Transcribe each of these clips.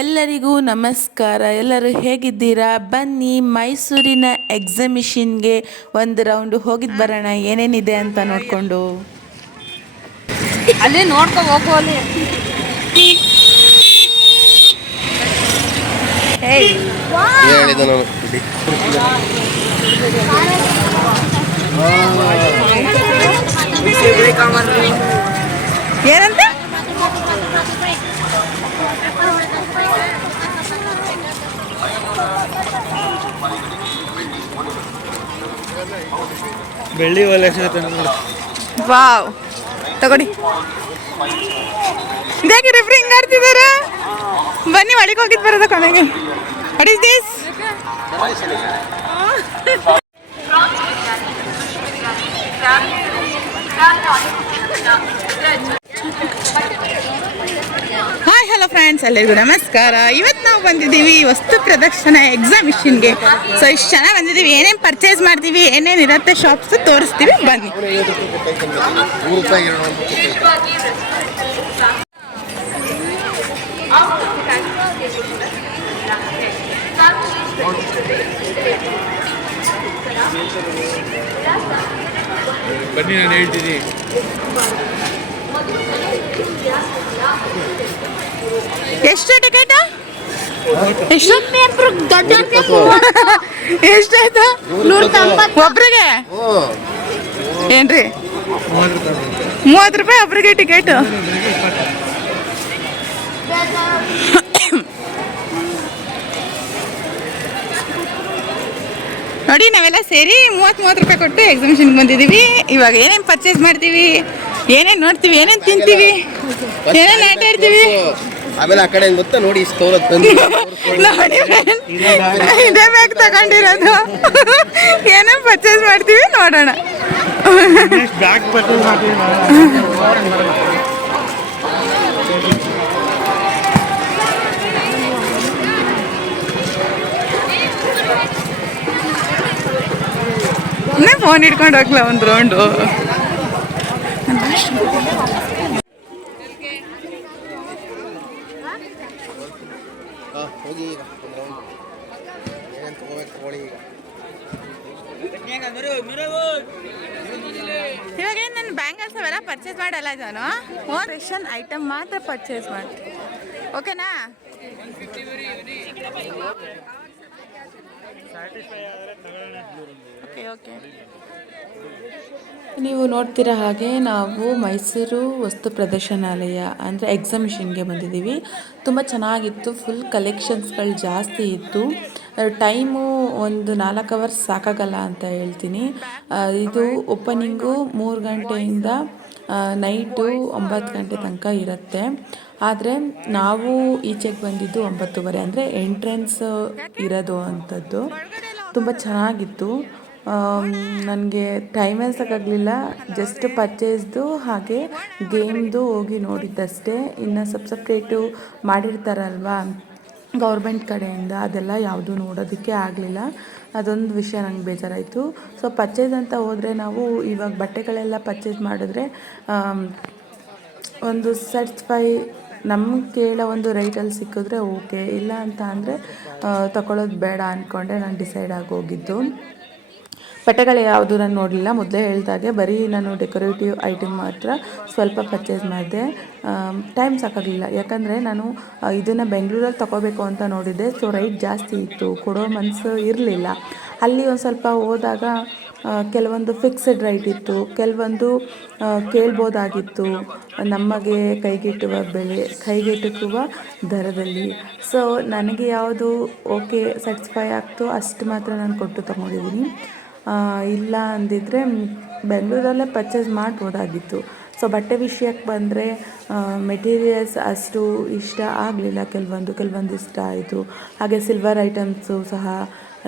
ಎಲ್ಲರಿಗೂ ನಮಸ್ಕಾರ. ಎಲ್ಲರೂ ಹೇಗಿದ್ದೀರಾ? ಬನ್ನಿ ಮೈಸೂರಿನ ಎಕ್ಸಿಮಿಷನ್ಗೆ ಒಂದು ರೌಂಡ್ ಹೋಗಿದ್ದು ಬರೋಣ. ಏನೇನಿದೆ ಅಂತ ನೋಡಿಕೊಂಡು. ಅಲ್ಲಿ ನೋಡ್ಕೊ ಹೋಗು ಅಲ್ಲಿ. ಹೇಳಿದ ನಾನು? ಏನಂತ ಬೆಳ್ಳಿ ಒಲೆ ವಾವ್. ತಗೊಡಿ ಇದ್ಯಾಕೆ ರೆಫ್ರಿ ಹಿಂಗೆ ಆಡ್ತಿದಾರ? ಬನ್ನಿ ಒಳಗೆ ಹೋಗಿದ್ದು ಬರೋದ ಕೊನೆಗೆ what is this hi hello friends ಎಲ್ಲರಿಗೂ ನಮಸ್ಕಾರ. ಇವತ್ತು ನಾವು ಬಂದಿದ್ದೀವಿ ವಸ್ತು ಪ್ರದರ್ಶನ ಎಕ್ಸಿಬಿಷನ್ಗೆ ಸೊ ಇಷ್ಟು ಚೆನ್ನಾಗಿ ಬಂದಿದ್ದೀವಿ. ಏನೇನು ಪರ್ಚೇಸ್ ಮಾಡ್ತೀವಿ, ಏನೇನು ಇರುತ್ತೆ ಶಾಪ್ಸ್ ತೋರಿಸ್ತೀವಿ. ಬನ್ನಿ. ಬನ್ನಿ, ನಾನು ಹೇಳ್ತೀನಿ. ಎಷ್ಟು ಟಿಕೆಟ್ ಎಷ್ಟು. ಎಷ್ಟಾಯ್ತು ಒಬ್ರಿಗೆ? ಏನ್ರಿ? ಮೂವತ್ತು ರೂಪಾಯಿ ಒಬ್ರಿಗೆ ಟಿಕೆಟ್ ನೋಡಿ ನಾವೆಲ್ಲ ಸೇರಿ ಮೂವತ್ತು ಮೂವತ್ತು ರೂಪಾಯಿ ಕೊಟ್ಟು ಎಕ್ಸಿಬಿಷನ್ಗೆ ಬಂದಿದ್ದೀವಿ. ಇವಾಗ ಏನೇನು ಪರ್ಚೇಸ್ ಮಾಡ್ತೀವಿ? ಏನೇನು ನೋಡ್ತೀವಿ? ಏನೇನು ತಿಂತೀವಿ? ಏನೇನು ಆಟ ಆಡ್ತೀವಿ? ಆಮೇಲೆ ಆ ಕಡೆ ಹೆಂಗ್ ಗೊತ್ತಾ ನೋಡಿ ಇಷ್ಟು ತೋರತ್ ಬಂದು. ನೋಡಿ ಇದೇ ಬ್ಯಾಗ್ ತಗೊಂಡಿರೋದು. ಏನೇನು ಪರ್ಚೇಸ್ ಮಾಡ್ತೀವಿ ನೋಡೋಣ. ಫೋನ್ ಹಿಡ್ಕೊಂಡು ಹೋಗ್ಲ ಒಂದು ರೌಂಡು ಹಾ, ಹೋಗಿ ಈಗ ಒಂದು round. ಏನೇನ್ ತಗೋಬೇಕು ತಗೊಳ್ಳಿ ಈಗ ಇವಾಗ ಏನು ನನ್ನ ಬ್ಯಾಂಗಲ್ಸ್ ಅವೆಲ್ಲ ಪರ್ಚೇಸ್ ಮಾಡಲ್ಲ ಜಾನು? ಫ್ರೆಷನ್ ರೇಷನ್ ಐಟಮ್ ಮಾತ್ರ ಪರ್ಚೇಸ್ ಮಾಡಿ ಓಕೆನಾ ಓಕೆ ಓಕೆ ನೀವು ನೋಡ್ತಿರೋ ಹಾಗೆ ನಾವು ಮೈಸೂರು ವಸ್ತು ಪ್ರದರ್ಶನಾಲಯ ಅಂದರೆ ಎಕ್ಸಿಬಿಷನ್ಗೆ ಬಂದಿದ್ದೀವಿ. ತುಂಬ ಚೆನ್ನಾಗಿತ್ತು ಫುಲ್ ಕಲೆಕ್ಷನ್ಸ್ಗಳು ಜಾಸ್ತಿ ಇತ್ತು. ಟೈಮು ಒಂದು ನಾಲ್ಕು ಅವರ್ಸ್ ಸಾಕಾಗಲ್ಲ ಅಂತ ಹೇಳ್ತೀನಿ. ಇದು ಓಪನಿಂಗು ಮೂರು ಗಂಟೆಯಿಂದ ನೈಟು ಒಂಬತ್ತು ಗಂಟೆ ತನಕ ಇರುತ್ತೆ. ಆದರೆ ನಾವು ಈಚೆಗೆ ಬಂದಿದ್ದು ಒಂಬತ್ತುವರೆ, ಅಂದರೆ ಎಂಟ್ರೆನ್ಸ್ ಇರೋದು ಅಂಥದ್ದು. ತುಂಬ ಚೆನ್ನಾಗಿತ್ತು. ನನಗೆ ಟೈಮೇ ಸಾಕಾಗಲಿಲ್ಲ ಜಸ್ಟ್ ಪರ್ಚೇಸ್ದು ಹಾಗೆ ಗೇಮ್ದು ಹೋಗಿ ನೋಡಿದ್ದಷ್ಟೇ. ಇನ್ನು ಸಬ್ಸಪ್ರೇಟು ಮಾಡಿರ್ತಾರಲ್ವಾ? ಗೌರ್ಮೆಂಟ್ ಕಡೆಯಿಂದ ಅದೆಲ್ಲ ಯಾವುದೂ ನೋಡೋದಕ್ಕೆ ಆಗಲಿಲ್ಲ. ಅದೊಂದು ವಿಷಯ ನಂಗೆ ಬೇಜಾರಾಯಿತು. ಸೊ ಪರ್ಚೇಸ್ ಅಂತ ಹೋದರೆ ನಾವು ಇವಾಗ ಬಟ್ಟೆಗಳೆಲ್ಲ ಪರ್ಚೇಸ್ ಮಾಡಿದ್ರೆ ಒಂದು ಸರ್ಟಿಫೈ ನಮ್ಗೆ ಕೇಳೋ ಒಂದು ರೈಟಲ್ಲಿ ಸಿಕ್ಕಿದ್ರೆ ಓಕೆ ಇಲ್ಲ ಅಂತ ಅಂದರೆ ತಗೊಳ್ಳೋದು ಬೇಡ ಅಂದ್ಕೊಂಡೆ ನಾನು ಡಿಸೈಡ್ ಆಗಿ ಹೋಗಿದ್ದು. ಬಟ್ಟೆಗಳು ಯಾವುದು ನಾನು ನೋಡಲಿಲ್ಲ. ಮೊದಲೇ ಹೇಳಿದಾಗೆ ಬರೀ ನಾನು ಡೆಕೋರೇಟಿವ್ ಐಟಮ್ ಮಾತ್ರ ಸ್ವಲ್ಪ ಪರ್ಚೇಸ್ ಮಾಡಿದೆ. ಟೈಮ್ ಸಾಕಾಗಲಿಲ್ಲ. ಯಾಕಂದರೆ ನಾನು ಇದನ್ನು ಬೆಂಗಳೂರಲ್ಲಿ ತಗೋಬೇಕು ಅಂತ ನೋಡಿದ್ದೆ. ಸೊ ರೈಟ್ ಜಾಸ್ತಿ ಇತ್ತು. ಕೊಡೋ ಮನಸ್ಸು ಇರಲಿಲ್ಲ. ಅಲ್ಲಿ ಒಂದು ಸ್ವಲ್ಪ ಹೋದಾಗ ಕೆಲವೊಂದು ಫಿಕ್ಸೆಡ್ ರೈಟ್ ಇತ್ತು. ಕೆಲವೊಂದು ಕೇಳ್ಬೋದಾಗಿತ್ತು. ನಮಗೆ ಕೈಗೆಟುವ ಬೆಲೆ, ಕೈಗೆಟುಕುವ ದರದಲ್ಲಿ. ಸೊ ನನಗೆ ಯಾವುದು ಓಕೆ ಸ್ಯಾಟಿಸ್ಫೈ ಆಗ್ತೋ ಅಷ್ಟು ಮಾತ್ರ ನಾನು ಕೊಟ್ಟು ತಗೊಂಡಿದ್ದೀನಿ ಇಲ್ಲ ಅಂದಿದ್ದರೆ ಬೆಂಗಳೂರಲ್ಲೇ ಪರ್ಚೇಸ್ ಮಾಡ್ಬೋದಾಗಿತ್ತು. ಸೊ ಬಟ್ಟೆ ವಿಷಯಕ್ಕೆ ಬಂದರೆ ಮೆಟೀರಿಯಲ್ಸ್ ಅಷ್ಟು ಇಷ್ಟ ಆಗಲಿಲ್ಲ ಕೆಲವೊಂದು ಕೆಲವೊಂದು ಇಷ್ಟ ಆಯಿತು. ಹಾಗೆ ಸಿಲ್ವರ್ ಐಟಮ್ಸು ಸಹ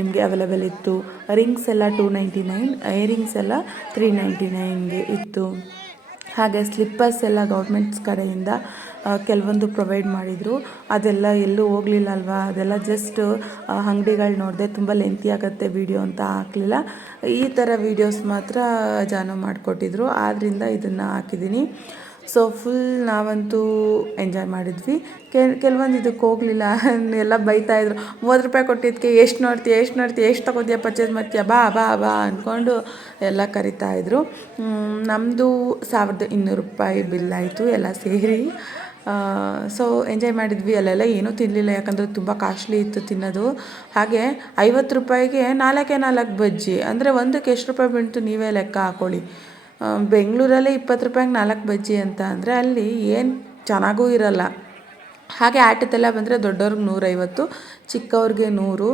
ನಿಮಗೆ ಅವೈಲೇಬಲ್ ಇತ್ತು. ರಿಂಗ್ಸ್ ಎಲ್ಲ ಟೂ ನೈಂಟಿ ನೈನ್ ಇಯರಿಂಗ್ಸ್ ಎಲ್ಲ ತ್ರೀ ನೈಂಟಿ ನೈನ್ಗೆ ಇತ್ತು. ಹಾಗೆ ಸ್ಲಿಪ್ಪರ್ಸ್ ಎಲ್ಲ ಗೌರ್ಮೆಂಟ್ಸ್ ಕಡೆಯಿಂದ ಕೆಲವೊಂದು ಪ್ರೊವೈಡ್ ಮಾಡಿದರು. ಅದೆಲ್ಲ ಎಲ್ಲೂ ಹೋಗಲಿಲ್ಲ ಅಲ್ವಾ? ಅದೆಲ್ಲ ಜಸ್ಟ್ ಅಂಗಡಿಗಳು ನೋಡಿದೆ ತುಂಬ ಲೆಂತಿ ಆಗುತ್ತೆ ವಿಡಿಯೋ ಅಂತ ಹಾಕಲಿಲ್ಲ. ಈ ಥರ ವೀಡಿಯೋಸ್ ಮಾತ್ರ ಜಾನು ಮಾಡಿಕೊಟ್ಟಿದ್ರು. ಆದ್ದರಿಂದ ಇದನ್ನು ಹಾಕಿದ್ದೀನಿ ಸೊ ಫುಲ್ ನಾವಂತೂ ಎಂಜಾಯ್ ಮಾಡಿದ್ವಿ. ಕೆಲ್, ಕೆಲವೊಂದು ಇದಕ್ಕೆ ಹೋಗಲಿಲ್ಲ. ಎಲ್ಲ ಬೈತಾ ಇದ್ರು. ಮೂವತ್ತು ರೂಪಾಯಿ ಕೊಟ್ಟಿದ್ದಕ್ಕೆ ಎಷ್ಟು ನೋಡ್ತೀಯ ಎಷ್ಟು ನೋಡ್ತೀಯ, ಎಷ್ಟು ತಗೋತೀಯ ಪರ್ಚೇಸ್ ಮಾಡ್ತೀಯ, ಬಾ ಬಾ ಬಾ ಅಂದ್ಕೊಂಡು ಎಲ್ಲ ಕರಿತಾ ಇದ್ರು. ನಮ್ಮದು ಸಾವಿರದ ಇನ್ನೂರು ರೂಪಾಯಿ ಬಿಲ್ ಆಯಿತು ಎಲ್ಲ ಸೇರಿ. ಸೊ ಎಂಜಾಯ್ ಮಾಡಿದ್ವಿ. ಅಲ್ಲೆಲ್ಲ ಏನೂ ತಿನ್ನಲಿಲ್ಲ ಯಾಕಂದರೆ ತುಂಬ ಕಾಸ್ಟ್ಲಿ ಇತ್ತು ತಿನ್ನೋದು. ಹಾಗೆ ಐವತ್ತು ರೂಪಾಯಿಗೆ ನಾಲ್ಕೇ ನಾಲ್ಕು ಬಜ್ಜಿ. ಅಂದರೆ ಒಂದಕ್ಕೆ ಎಷ್ಟು ರೂಪಾಯಿ ಬೀಳ್ತು ನೀವೇ ಲೆಕ್ಕ ಹಾಕೊಳ್ಳಿ. ಬೆಂಗಳೂರಲ್ಲೇ ಇಪ್ಪತ್ತು ರೂಪಾಯಿಗೆ ನಾಲ್ಕು ಬಜ್ಜಿ ಅಂತ ಅಂದರೆ ಅಲ್ಲಿ ಏನು ಚೆನ್ನಾಗೂ ಇರಲ್ಲ. ಹಾಗೆ ಆಟದೆಲ್ಲ ಬಂದರೆ ದೊಡ್ಡವ್ರಿಗೆ ನೂರೈವತ್ತು, ಚಿಕ್ಕವ್ರಿಗೆ ನೂರು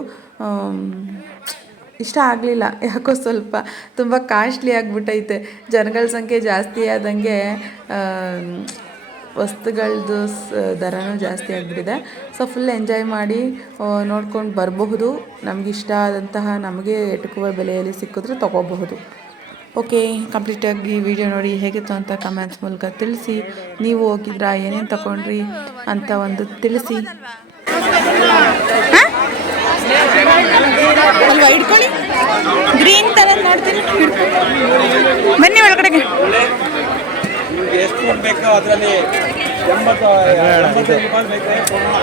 ಇಷ್ಟ ಆಗಲಿಲ್ಲ. ಯಾಕೋ ಸ್ವಲ್ಪ ತುಂಬ ಕಾಸ್ಟ್ಲಿ ಆಗಿಬಿಟ್ಟೈತೆ. ಜನಗಳ ಸಂಖ್ಯೆ ಜಾಸ್ತಿ ಆದಂಗೆ ವಸ್ತುಗಳದ್ದು ದರನೂ ಜಾಸ್ತಿ ಆಗಿಬಿಟ್ಟಿದೆ. ಸೊ ಫುಲ್ ಎಂಜಾಯ್ ಮಾಡಿ ನೋಡ್ಕೊಂಡು ಬರಬಹುದು. ನಮಗಿಷ್ಟ ಆದಂತಹ ನಮಗೆ ಎಟುಕುವ ಬೆಲೆಯಲ್ಲಿ ಸಿಕ್ಕಿದ್ರೆ ತೊಗೋಬಹುದು. ಓಕೆ ಕಂಪ್ಲೀಟಾಗಿ ವಿಡಿಯೋ ನೋಡಿ ಹೇಗಿತ್ತು ಅಂತ ಕಮೆಂಟ್ಸ್ ಮೂಲಕ ತಿಳಿಸಿ. ನೀವು ಹೋಗಿದ್ರಾ ಏನೇನು ತಗೊಂಡ್ರಿ ಅಂತ ಒಂದು ತಿಳಿಸಿ. ಅಲ್ವಾ ಗ್ರೀನ್ ಕಲರ್ ನೋಡ್ತೀನಿ. ಬನ್ನಿ ಒಳಗಡೆಗೆ.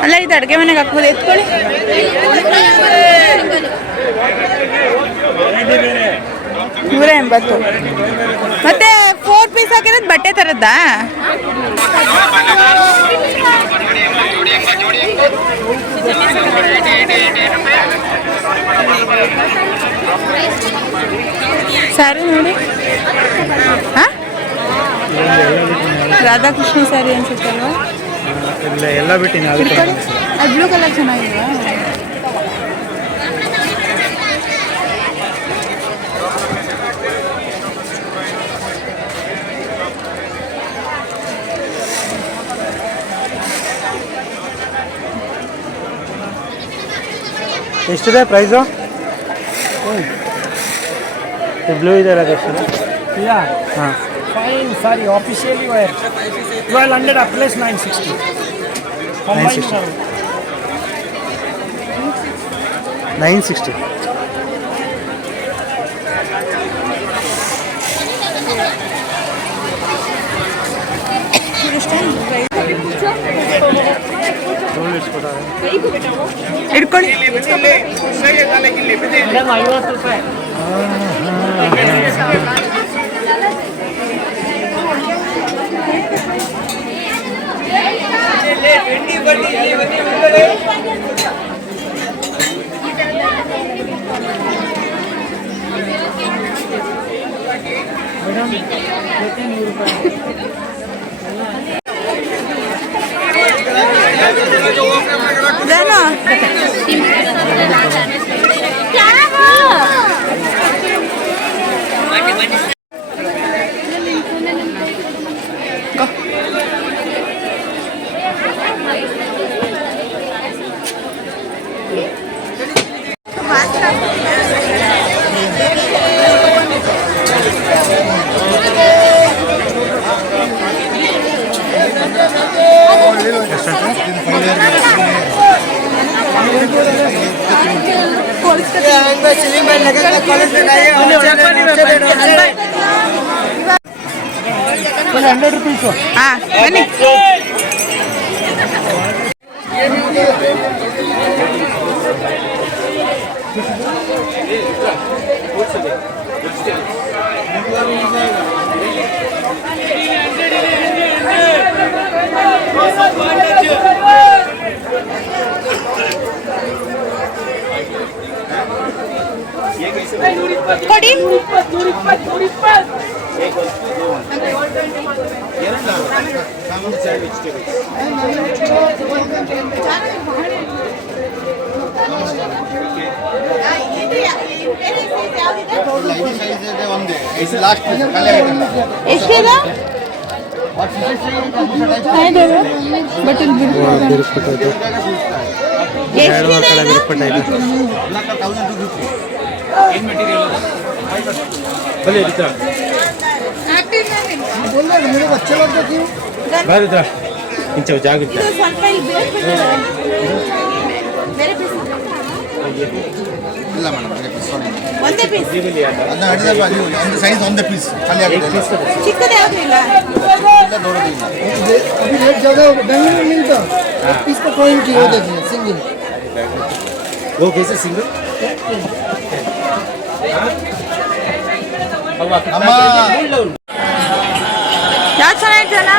ಅಲ್ಲ ಇದು ಅಡುಗೆ ಮನೆಗೆ ಹಾಕ್ಬೋದು. ಎತ್ಕೊಳ್ಳಿ. ನೂರ ಎಂಬತ್ತು. ಮತ್ತೆ ಫೋರ್ ಪೀಸ್ ಹಾಕಿರೋದು ಬಟ್ಟೆ ಥರದ್ದಾ ಸಾರಿ ನೋಡಿ. ಹಾಂ? ರಾಧಾಕೃಷ್ಣ ಸ್ಯಾರಿ ಅನ್ಸುತ್ತಲ್ವಾ? ಇಲ್ಲ ಎಲ್ಲ ಬಿಟ್ಟಿನ ಅದು ಬ್ಲೂ ಕಲರ್ ಚೆನ್ನಾಗಿಲ್ವಾ? ಎಷ್ಟಿದೆ ಪ್ರೈಸು ಬ್ಲೂ ಇದೆ ಅಲ್ಲ ಎಷ್ಟು Yeah, ಹಾಂ fine. Sorry, officially wear 1200 up plus 960. Combined 960. sorry. Nine sixty ಇಟ್ಕೊಳ್ಳಿ Madam, ಐವತ್ತು ರೂಪಾಯಿ Deno. ಇದೇನು ಹಂಡ್ರೆಡ್ ರುಪೀಸು ಹಾಂ ಬನ್ನಿ ಕೊಡಿ ಇಲ್ಲ ಇದು ಸೈಜ್ ಇದೆ ಒಂದೇ ಇದು ಲಾಸ್ಟ್ ಖಾಲಿ ಆಗಿಲ್ಲ ಎಷ್ಟಿದೆ ಬಟ್ ಇಲ್ಲಿ ಇಂಚ ಬೇರೆ. ಇಲ್ಲ ಮೇಡಮ್ ಒಂದೇ ಪೀಸ್ ಅದನ್ನ ಒಂದು ಸೈಜ್ ಒಂದೇ ಪೀಸ್ ಖಾಲಿ ಆಗಿದೆ. ಚಿಕ್ಕದು ಯಾವುದು ಇಲ್ಲ ಇಲ್ಲ ದೊಡ್ಡದು ಇಲ್ಲ अभी रेट ज़्यादा हो बैंगन में मिलता इसका क्वालिटी हो देखिए सिंगल वो कैसे सिंगल ನಮ್ಮ ಯಾವ್ದು ಚೆನ್ನಾಗಿರ್ತಲ್ಲ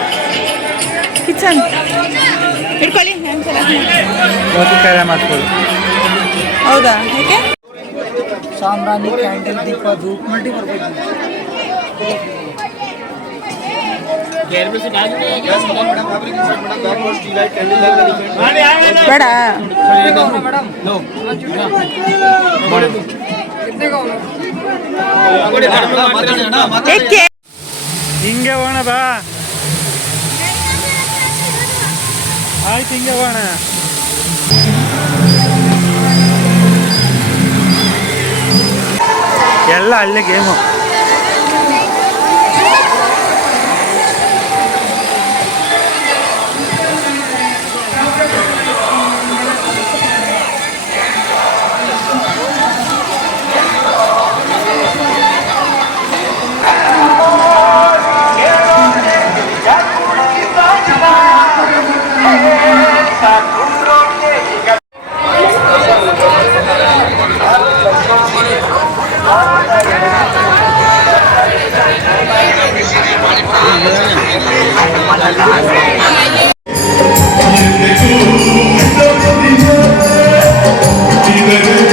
ಕಿಚನ್ ಇಟ್ಕೊಳ್ಳಿ ನಾನು select ಮಾಡ್ತೀನಿ. ಮಾಡ್ಕೊಳ್ಳಿ ಹೌದಾ ಏಕೆ सामरानी कैंडल दीपा धूप मल्टीपर्पज ಬೇಡ. ಏಕೆ? ಹಿಂಗೆ ಹೋಗೋಣ ಬಾ ಆಯ್ತು ಹಿಂಗೆ ಹೋಗೋಣ ಎಲ್ಲ ಅಲ್ಲೇ ಗೇಮು ಓಕೆ